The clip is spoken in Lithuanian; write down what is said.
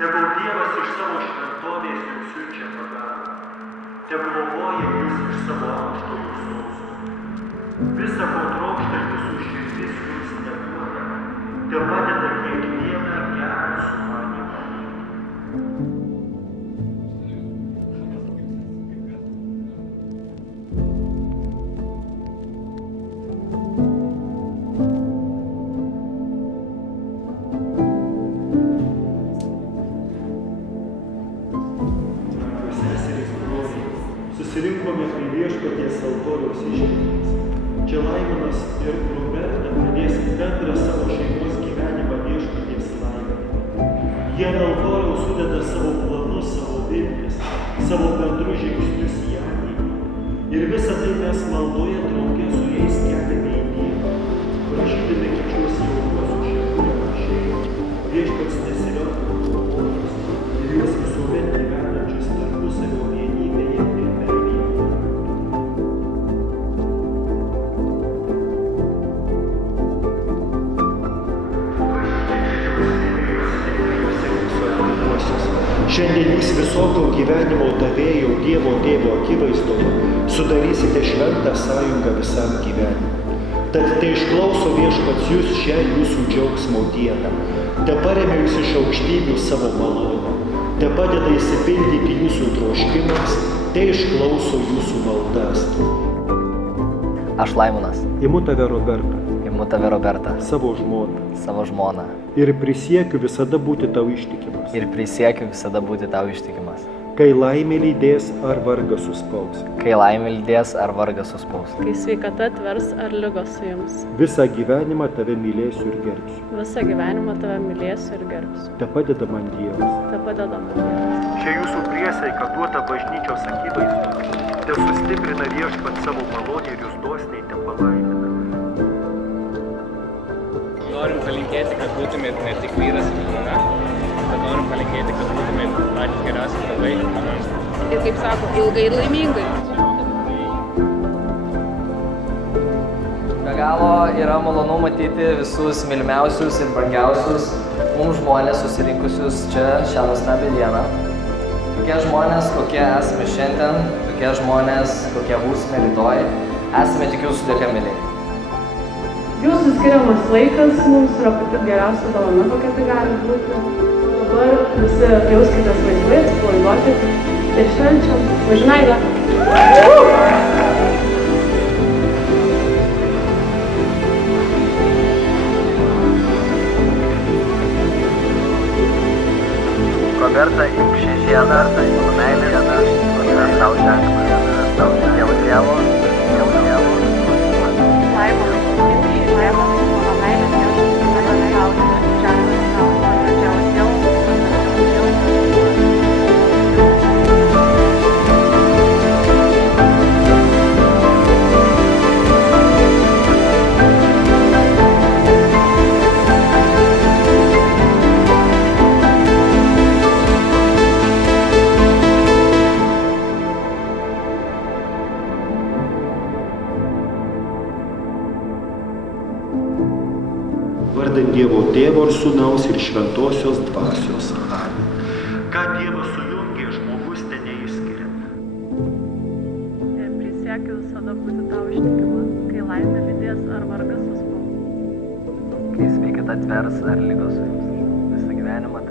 Tegul Dievas iš savo šventovės jums siunčia pagalbą. Tegul globoja jūs iš savo aukštojo sosto. Visa, ko trokšta jūsų širdis, jums neduoda. Tepadeda kiekvieną gerą sumanymą. Susirinkome prie Viešpaties altoriaus iškilmės. Čia Laimonas ir Roberta pradės bendrą savo šeimos gyvenimą Viešpaties laiminimą. Jie ant altoriaus sudeda savo planus, savo viltis, savo bendrus žingsnius į ateitį. Ir visą tai mes maldoje drauge su jais keliame į Dievą, prašydami kičios jaunos už šią kuriamą šeimą. Viešpats nesiliauja globojus ir juos visuomet gyvenančius tarpusavio vienybėje ir meilėje. Šiandien jūs visokio gyvenimo davėjo Dievo Tėvo akivaizdoje sudarysite šventą sąjungą visam gyvenimui. Tad tai išklauso Viešpats jūs šią jūsų džiaugsmo dieną. Te paremia jūs iš aukštybių savo malonę. Te padeda įsipildyti jūsų troškimams. Te išklauso jūsų maldas. Aš Laimonas. Imu tave Roberta. Imu tave Roberta. Savo žmoną. Savo žmoną. Ir prisiekiu visada būti tau ištikimas. Ir prisiekiu visada būti tau ištikimas. Kai laimė lydės ar vargas suspaus. Kai laimė lydės ar vargas suspaus. Kai sveikata atvers ar ligos suims. Visą gyvenimą tave mylėsiu ir gerbsiu. Visą gyvenimą tave mylėsiu ir gerbsiu. Te padeda man Dievas. Te padeda man Dievas. Šia jūsų priesaika duota bažnyčios akivaizdoje. Te sustiprina Viešpats savo malonę ir jūs dosniai te palaimina. Norim palinkėti, kad būtumėt ne tik vyras ir žmona, bet norim palinkėti, kad būtumėt patys geriausi tėvai. Ir kaip sako, ilgai ir laimingai. Be galo yra malonu matyti visus mylimiausius ir brangiausius mums žmonės susirinkusius čia šią nuostabią dieną. Tokie žmonės, kokie esame šiandien, tokie žmonės, kokie būsime rytoj, esame tik jūsų dėka myliai. Jūsų skiriamas laikas mums yra pati geriausia dovana, kokia tai gali būti. Dabar visi jauskitės laisvai, atsipalaiduokit ir švenčiam už meilę. Roberta, imk šį žiedą, mano meilės, atras tau ženklą, tau Dievo Tėvo, Dievo Tėvo. Laimonas, imk šį žiedą, mano meilės, atras tau ženklą, tau Dievo Tėvo. Vardant Dievo Tėvo ir Sūnaus ir Šventosios Dvasios. Amen. Ką Dievas sujungė, žmogus te neišskiria. Ir prisiekiu visada būti tau ištikimas, kai laimė lydės ar vargas suspaus. Kai sveikata atvers ar ligos suims. Visą gyvenimą